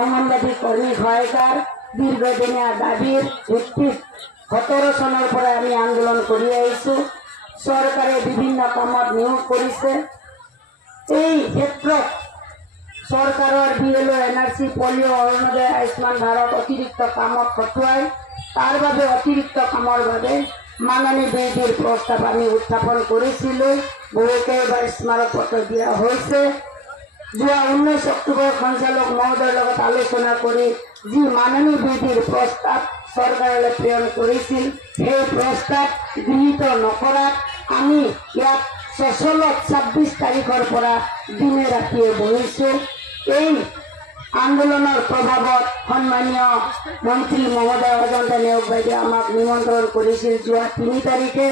অঙ্গনবাড়ি কৰ্মী সহায়িকাৰ দীৰ্ঘদিনীয়া দাবিৰ ভিত্তিত 17 চনৰ পৰা আমি আন্দোলন কৰি আহিছো। চৰকাৰে বিভিন্ন কামত নিয়োগ কৰিছে। এই ক্ষেত্ৰত চৰকাৰৰ BLO NRC polio Orunodoi Ayushman Bharat অতিৰিক্ত কামত খটুৱাই তাৰ বাবে অতিৰিক্ত কামৰ বাবে মাননী বৃদ্ধিৰ প্ৰস্তাৱ আমি উত্থাপন কৰিছিলোঁ। বহুকেইবাৰ স্মাৰক পত্ৰ দিয়া হৈছে। যোৱা 19 অক্টোবৰ সঞ্চালক মহোদয়ৰ লগত আলোচনা কৰি যি মাননী বৃদ্ধিৰ প্ৰস্তাৱ চৰকাৰলৈ প্ৰেৰণ কৰিছিল, সেই প্ৰস্তাৱ গৃহীত নকৰাত আমি ইয়াত সচলত 26 তাৰিখৰ পৰা দিনে ৰাতিয়ে বহিছোঁ। এই আন্দোলনৰ প্ৰভাৱত সন্মানীয় মন্ত্ৰী মহোদয় অজন্তা নেওগ বাইদেৱে আমাক নিমন্ত্ৰণ কৰিছিল। যোৱা 3 তাৰিখে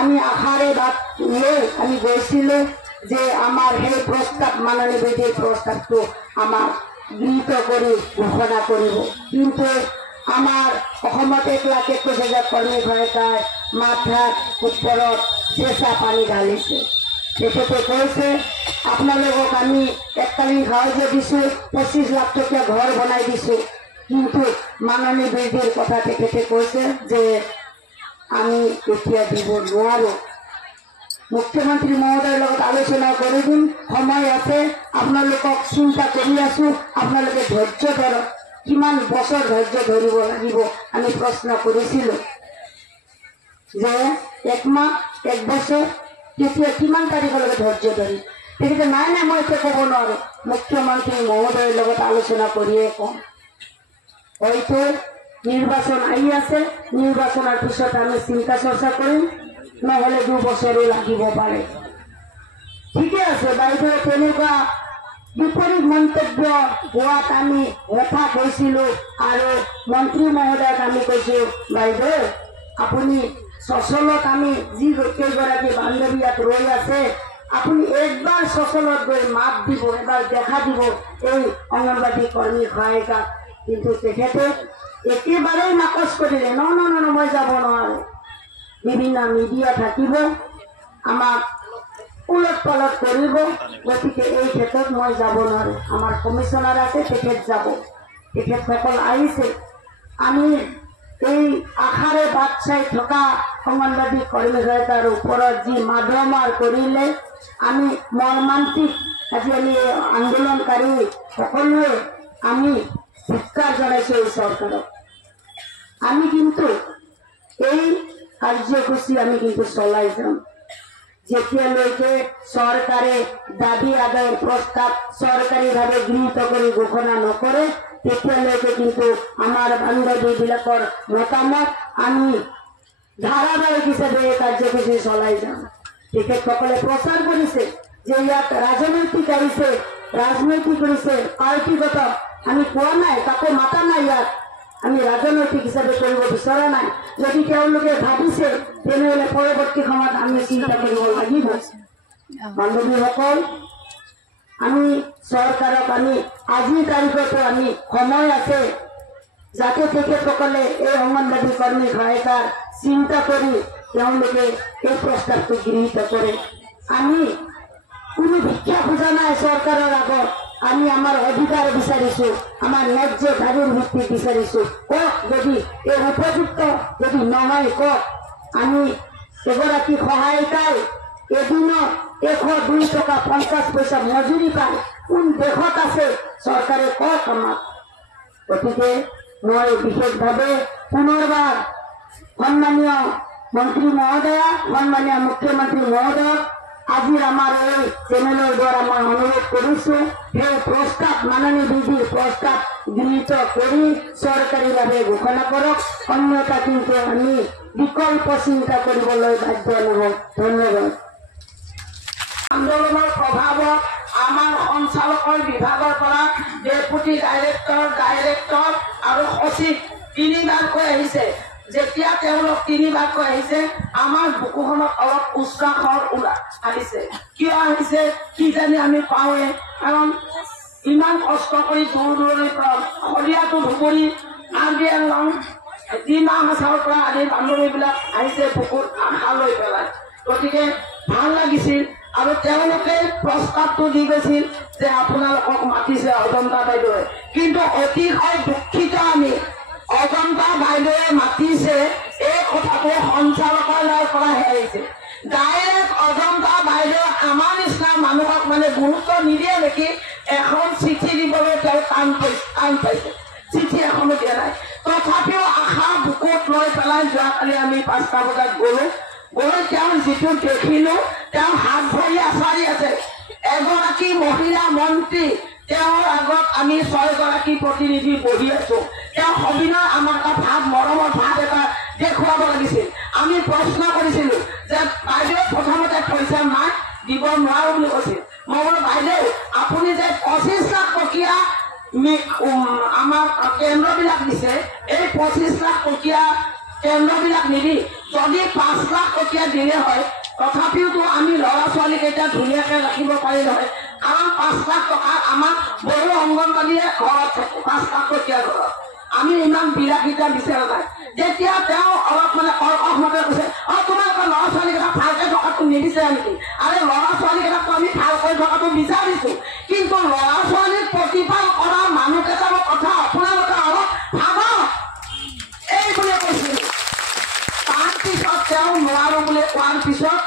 আমি আশাৰে বাট লৈ আমি গৈছিলোঁ যে আমাৰ সেই প্ৰস্তাৱ মাননী বৃদ্ধিৰ প্ৰস্তাৱটো আমাক গৃহীত কৰি ঘোষণা কৰিব। কিন্তু আমাৰ অসমত 1,21,000 কৰ্মী সহায়িকাৰ মাথাৰ ওপৰত চেঁচা পানী ঢালিছে। তেখেতে কৈছে আপোনালোকক আমি এককালীন সাহায্য দিছোঁ, 25 লাখ টকীয়া ঘৰ বনাই দিছোঁ, কিন্তু মাননী বৃদ্ধিৰ কথা তেখেতে কৈছে যে আমি এতিয়া দিব নোৱাৰোঁ। মুখ্যমন্ত্ৰী মহোদয়ৰ লগত আলোচনা কৰি দিম, সময় আছে, আপোনালোকক চিন্তা কৰি আছোঁ, আপোনালোকে ধৈৰ্য ধৰক। কিমান বছৰ ধৈৰ্য ধৰিব লাগিব আমি প্ৰশ্ন কৰিছিলোঁ যে 1 মাহ 1 বছৰ কেতিয়া কিমান তাৰিখলৈকে ধৈৰ্য ধৰিম। তেখেতে নাই মই এতিয়া ক'ব নোৱাৰোঁ, মুখ্যমন্ত্ৰী মহোদয়ৰ লগত আলোচনা কৰিয়ে কম। হয়তো নিৰ্বাচন আহি আছে, নিৰ্বাচনৰ পিছত আমি চিন্তা চৰ্চা কৰিম, নহ'লে 2 বছৰো লাগিব পাৰে। ঠিকে আছে, বাইদেউ তেনেকুৱা বিপৰীত মন্তব্য হোৱাত আমি হতাশ হৈছিলোঁ আৰু মন্ত্ৰী মহোদয়ক আমি কৈছোঁ, বাইদেউ আপুনি সচলত আমি যি কেইগৰাকী বান্ধৱী ইয়াত ৰৈ আছে, আপুনি একবাৰ সচলত গৈ মাত দিব, এবাৰ দেখা দিব এই অঙ্গনবাড়ী কৰ্মী সহায়িকাক। কিন্তু তেখেতে একেবাৰেই নাকচ কৰিলে, ন মই যাব নোৱাৰোঁ। বিভিন্ন মিডিয়া থাকিব, আমাক উলট পালট কৰিব, গতিকে এই ক্ষেত্ৰত মই যাব নোৱাৰোঁ। আমাৰ কমিশনাৰ আছে, তেখেত যাব, তেখেতসকল আহিছে। আমি এই আশাৰে বাট চাই থকা অঙ্গনবাড়ী কৰ্মী সহায়িকাৰ ওপৰত যি মাধমাৰ কৰিলে, আমি মৰ্মান্তিক। আজি আমি আন্দোলনকাৰী সকলোৱে আমি ধিক্কাৰ জনাইছোঁ এই চৰকাৰক। আমি কিন্তু এই কাৰ্যসূচী আমি কিন্তু চলাই যাম যেতিয়ালৈকে চৰকাৰে দাবী আদায়ৰ প্ৰস্তাৱ চৰকাৰীভাৱে গৃহীত কৰি ঘোষণা নকৰে, তেতিয়ালৈকে কিন্তু আমাৰ বান্ধৱীবিলাকৰ মতামত আমি ধাৰাবাহিক হিচাপে এই কাৰ্যসূচী চলাই যাম। তেখেতসকলে প্ৰচাৰ কৰিছে যে ইয়াত ৰাজনৈতিক আহিছে, ৰাজনৈতিক কৰিছে, পাৰ্টিগত। আমি কোৱা নাই, কাকো মাতা নাই, ইয়াত আমি ৰাজনৈতিক হিচাপে কৰিব বিচৰা নাই। যদি তেওঁলোকে ভাবিছে তেনেহ'লে পৰৱৰ্তী সময়ত আমি চিন্তা কৰিব লাগিব। বান্ধৱীসকল, আমি চৰকাৰক আমি আজিৰ তাৰিখতো আমি সময় আছে যাতে তেখেতসকলে এই অঙ্গনবাড়ী কৰ্মী সহায়িকাৰ চিন্তা কৰি তেওঁলোকে এই প্ৰস্তাৱটো গৃহীত কৰে। আমি কোনো ভিক্ষা খোজা নাই চৰকাৰৰ আগত, আমি আমাৰ অধিকাৰ বিচাৰিছোঁ, আমাৰ ন্যায্য দাবীৰ ভিত্তিত বিচাৰিছোঁ। কওক, যদি এই উপযুক্ত যদি নহয় কওক। আমি এগৰাকী সহায়িকাই এদিনত 102 টকা 50 পইচা মজুৰি পায়, কোন দেশত আছে চৰকাৰে কওক আমাক। গতিকে মই বিশেষভাৱে পুনৰবাৰ সন্মানীয় মন্ত্ৰী মহোদয়া, সন্মানীয় মুখ্যমন্ত্ৰী মহোদয়ক আজিৰ আমাৰ এই চেনেলৰ দ্বাৰা মই অনুৰোধ কৰিছোঁ, সেই প্ৰস্তাৱ মাননী বৃদ্ধিৰ প্ৰস্তাৱ গৃহীত কৰি চৰকাৰীভাৱে ঘোষণা কৰক, অন্যথা কিন্তু আমি বিকল্প চিন্তা কৰিবলৈ বাধ্য নহওঁ। ধন্যবাদ। আন্দোলনৰ প্ৰভাৱত আমাৰ সঞ্চালকৰ বিভাগৰ পৰা ডেপুটি ডাইৰেক্টৰ আৰু সচিব 3বাৰকৈ আহিছে। যেতিয়া তেওঁলোক 3বাৰকৈ আহিছে, আমাৰ বুকুখনত অলপ উৎসাহৰ আহিছে। কিয় আহিছে কি জানি আমি পাওঁৱে, কাৰণ ইমান কষ্ট কৰি দূৰ দূৰণিৰ পৰা শদিয়াটো ধুবুৰী RBL ডিমা হাছাওৰ পৰা আদি বান্ধৱীবিলাক আহিছে বুকুত আশা লৈ পেলাই। গতিকে ভাল লাগিছিল আৰু তেওঁলোকে প্ৰস্তাৱটো দি গৈছিল যে আপোনালোকক মাতিছে অজন্তা বাইদেৱে, কিন্তু অতিশয় দুখিত আমি অজন্তা বাইদেৱে মাতিছে এই কথাটো সঞ্চালকালয়ৰ পৰাহে আহিছে। ডাইৰেক্ট অজন্তা বাইদেৱে আমাৰ নিচিনা মানুহক মানে গুৰুত্ব নিদিয়ে নেকি, এখন চিঠি দিবলৈ তেওঁ টান পাইছে, চিঠি এখনো দিয়া নাই। তথাপিও আশা বুকুত লৈ পেলাই যোৱাকালি আমি 5টা বজাত গৈ তেওঁ যিটো দেখিলো, তেওঁ হাত ভৰি আচাৰি আছে। এগৰাকী মহিলা মন্ত্ৰী, তেওঁৰ আগত আমি 6গৰাকী প্ৰতিনিধি বহি আছো। তেওঁ সবিনয় আমাক এটা ভাত, মৰমৰ ভাত এটা দেখুৱাব লাগিছিল। আমি প্ৰশ্ন কৰিছিলো যে বাইদেউ প্ৰথমতে পইচা নাই, দিব নোৱাৰো বুলি কৈছিল। মই বোলো বাইদেউ আপুনি যে 25 লাখ টকীয়া আমাৰ কেন্দ্ৰবিলাক দিছে, এই 25 লাখ টকীয়া কেন্দ্ৰবিলাক নিদি যদি 5 লাখ টকীয়া দিলে হয়, তথাপিওতো আমি ল'ৰা ছোৱালীকেইটা ধুনীয়াকৈ ৰাখিব পাৰি নহয়। কাৰণ 5 লাখ টকা আমাক বহু অংগনবাদীয়ে ঘৰত থাকে, 5 লাখ টকীয়া ঘৰত আমি ইমান বিলাসিতা বিচৰা নাই। যেতিয়া তেওঁ অলপ মানে কৰ্কশমতে কৈছে, তোমালোকৰ ল'ৰা ছোৱালীকেইটা ভালকৈ থকাটো নিবিচাৰে নেকি? আৰে ল'ৰা ছোৱালীকেইটাকো আমি ভালকৈ থকাটো বিচাৰিছো, কিন্তু ল'ৰা ছোৱালীক প্ৰতিপাল কৰা মানুহকেইটাৰ কথা আপোনালোকে অলপ ভাবক, এই বুলি কৈছিল। তাৰপিছত তেওঁ নোৱাৰো বুলি কোৱাৰ পিছত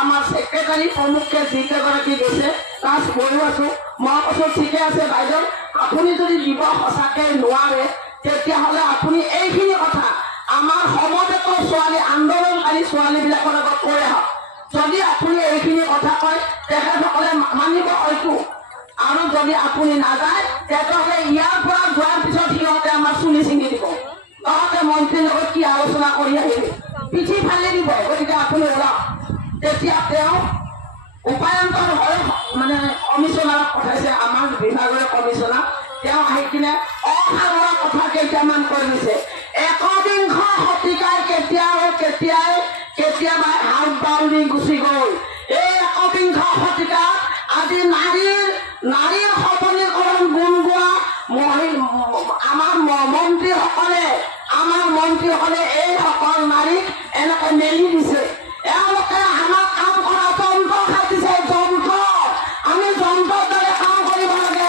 আমাৰ ছেক্ৰেটাৰী প্ৰমুখে যিকেইগৰাকী গৈছে তাত ময়ো আছো। মই কৈছো ঠিকে আছে বাইদেউ, আপুনি যদি দিব সঁচাকে নোৱাৰে তেতিয়াহ'লে আপুনি এইখিনি কথা আমাৰ সমবেত ছোৱালী আন্দোলনকাৰী ছোৱালীবিলাকৰ আগত কৈ আহক। যদি আপুনি এইখিনি কথা কয় তেখেতসকলে মানিব হয়তো, আৰু যদি আপুনি নাযায় তেতিয়াহ'লে ইয়াৰ পৰা যোৱাৰ পিছত সিহঁতে আমাৰ চুলি ছিঙি দিব। তহঁতে মন্ত্ৰীৰ লগত কি আলোচনা কৰি আহিবি, পিঠি ফালি দিব, গতিকে আপুনি ওলাওক। তেতিয়া তেওঁ উপায়ন্তৰ হৈ মানে কমিশ্যনাৰক পঠাইছে, আমাৰ বিভাগৰ কমিশ্যনাৰ। তেওঁ আহি কিনে অসাৰুৱা কথা কেইটামান কৈ দিছে। একবিংশ শতিকাই কেতিয়াবা হাত বাউলি গুচি গ'ল। এই একবিংশ শতিকাত আজি নাৰীৰ সবলীকৰণ গুণ গোৱা আমাৰ মন্ত্ৰীসকলে এই সকল নাৰীক এনেকৈ মেলি দিছে। এওঁলোকে আমাক কাম কৰা যন্ত্ৰ খাটিছে, যন্ত্ৰ। আমি যন্ত্ৰৰ দৰে কাম কৰিব লাগে,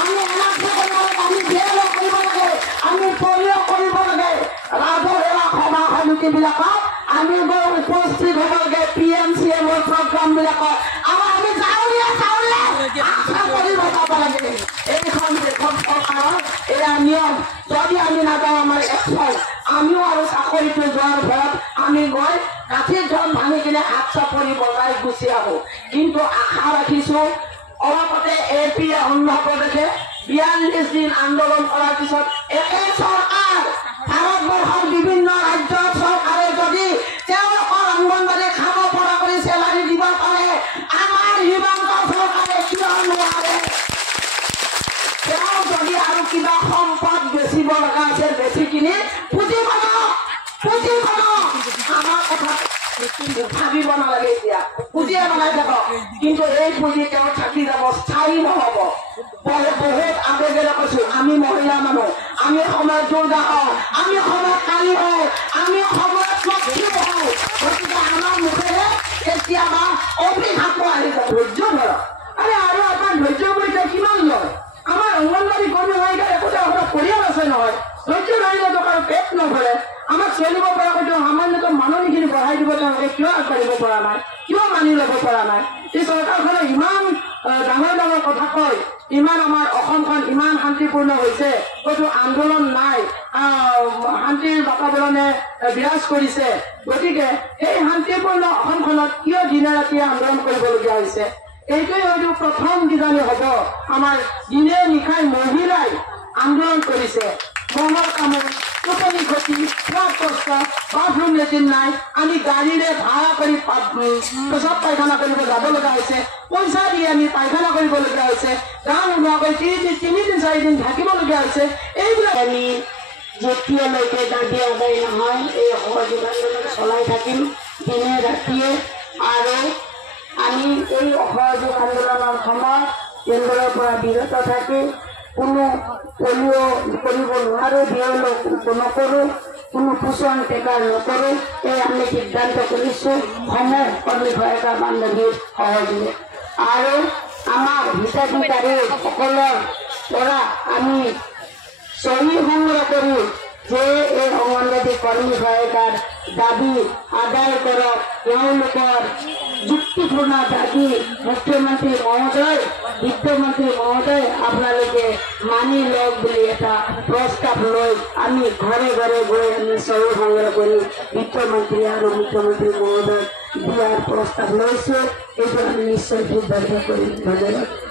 আমি এনাৰ্জি কৰিব লাগে, আমি জেল কৰিব লাগে, আমি পলিঅ' কৰিব লাগে। ৰাজহুৱা সভা সমিতিবিলাকত আমি গৈ উপস্থিত হ'ব লাগে, PMCM প্ৰগ্ৰামবিলাকত আমি চাউলে আশা কৰিব যাব লাগে। এইখন দেশত চৰকাৰৰ এয়া নিয়ম। যদি আমি নাযাওঁ আমাৰ একশয়, আমিও আৰু চাকৰিটো যোৱাৰ ভয়ত আমি গৈ কাঠিৰ ধন ভাঙি কিনে হাত চাপৰি বজাই গুচি আহো। কিন্তু আশা ৰাখিছো অলপতে AP অন্ধ্ৰ প্ৰদেশে 42 দিন আন্দোলন কৰাৰ পিছত একে চৰকাৰ ভাৰতবৰ্ষৰ বিভিন্ন ৰাজ্যৰ চৰকাৰে যদি তেওঁলোকৰ অংগনবাদী খাব পৰা কৰি চেলাৰী দিব পাৰে, আমাৰ হিমন্ত চৰকাৰে কিয় নোৱাৰে? তেওঁ যদি আৰু কিবা সম্পদ বেচিব লগা আছে বেচি কিনি পুঁজি বনাওক। আমাৰ কথা ভাবিব নালাগে, এতিয়া পুঁজিয়ে বনাই থাকক, কিন্তু এই পুঁজি তেওঁ থাকি যাব, স্থায়ী নহব। বহুত আবেগেৰে কৈছো, আমি মহিলা মানুহ, আমি সময়ত দুৰ্গা হওঁ, আমি সময়ত কালী হওঁ, আমি সময়ত লক্ষ্মী হওঁ। গতিকে আমাৰ মুখেৰে কেতিয়াবা অভিশাপ আহি যাব। ধৈৰ্য ধৰক। আৰে আৰু আপোনাৰ ধৈৰ্য কৰি কিমান লয়? আমাৰ অংগনবাদী কৰ্মী হৈ একোটা পৰিয়াল আছে নহয়, ধৈৰ্য ধৰিলেতো কাৰো পেট নভৰে। আমাক চলিব পৰাকৈ সামান্যতম মাননীখিনি বঢ়াই দিব, তেওঁলোকে কিয় আগবাঢ়িব পৰা নাই, কিয় মানি ল'ব পৰা নাই? এই চৰকাৰখনে ইমান ডাঙৰ কথা কয়, ইমান আমাৰ অসমখন ইমান শান্তিপূৰ্ণ হৈছে, ক'তো আন্দোলন নাই, শান্তিৰ বাতাবৰণে বিৰাজ কৰিছে। গতিকে এই শান্তিপূৰ্ণ অসমখনত কিয় দিনে ৰাতিয়ে আন্দোলন কৰিবলগীয়া হৈছে? এইটোৱে হয়তো প্ৰথম কিজানি হ'ব। আমাৰ দিনে নিশাই মহিলাই আন্দোলন কৰিছে, মহৰ কামত টোপনি ক্ষতি, খোৱা কষ্ট, বাথৰুম লেট্ৰিন নাই, আমি গাড়ীৰে ভাড়া কৰি পেচাব পায়খানা কৰিব যাব লগা হৈছে, পইচা দি আমি পায়খানা কৰিবলগীয়া হৈছে, গা নোধোৱাকৈ 3-4 দিন থাকিবলগীয়া হৈছে। এইবিলাক আমি যেতিয়ালৈকে দাবী আদায় নহয় এই সহযোগ আন্দোলন চলাই থাকিম দিনে ৰাতিয়ে। আৰু আমি এই অসহযোগ আন্দোলনৰ সময়ত কেন্দ্ৰৰ পৰা বিৰত থাকি কোনো পলিঅ' কৰিব নোৱাৰো, বিয়লো নকৰো। কোনো পোষণ টেকাৰ নকৰোঁ। এই আমি সিদ্ধান্ত কৰিছোঁ সমূহ কৰ্মী সহায়িকা বান্ধৱীৰ সহযোগে। আৰু আমাৰ হিতাধিকাৰীসকলৰ পৰা আমি চহী সংগ্ৰহ কৰি যে এই অংগনবাড়ী কৰ্মী সহায়িকাৰ দাবী আদায় কৰক। তেওঁলোকৰ যুক্তিপূৰ্ণ দাবী মুখ্যমন্ত্ৰী মহোদয়, বিত্তমন্ত্ৰী মহোদয় আপোনালোকে মানি লওক বুলি এটা প্ৰস্তাৱ লৈ আমি ঘৰে ঘৰে গৈ আমি চহী সংগ্ৰহ কৰি বিত্তমন্ত্ৰী আৰু মুখ্যমন্ত্ৰী মহোদয় দিয়াৰ প্ৰস্তাৱ লৈছোঁ। এইটো আমি নিশ্চয় সিদ্ধান্ত কৰিম। ধন্যবাদ।